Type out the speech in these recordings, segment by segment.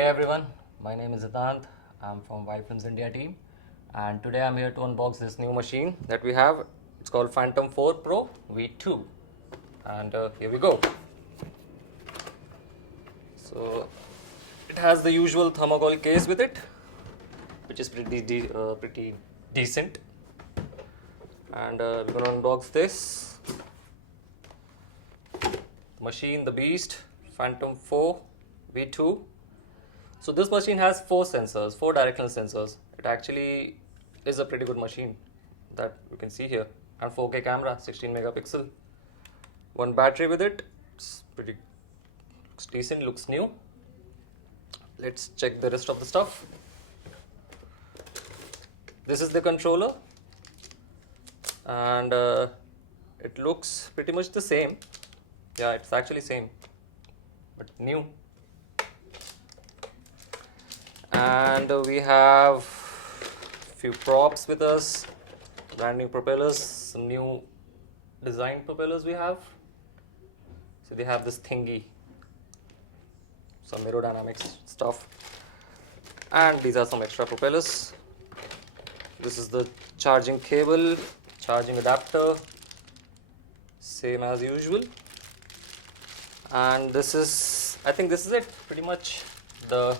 Hey everyone, my name is Adant. I'm from Wildfilms India team, and today I'm here to unbox this new machine that we have. It's called Phantom 4 Pro V2, and here we go. So it has the usual thermocol case with it, which is pretty decent. And we're gonna unbox this machine, the beast, Phantom 4 V2. So this machine has four directional sensors. It actually is a pretty good machine that you can see here, and 4K camera, 16 megapixel. One battery with it. It's looks decent, looks new. Let's check the rest of the stuff. This is the controller, and it looks pretty much the same. Yeah, it's actually same, but new. And we have few props with us, brand new propellers, some new design propellers we have. So they have this thingy, some aerodynamics stuff, and these are some extra propellers. This is the charging cable, charging adapter, same as usual. And this is, I think this is it, pretty much the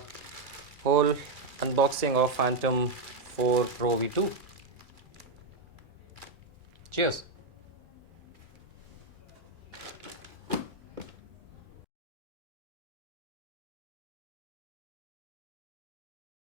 whole unboxing of Phantom 4 Pro V2. Cheers.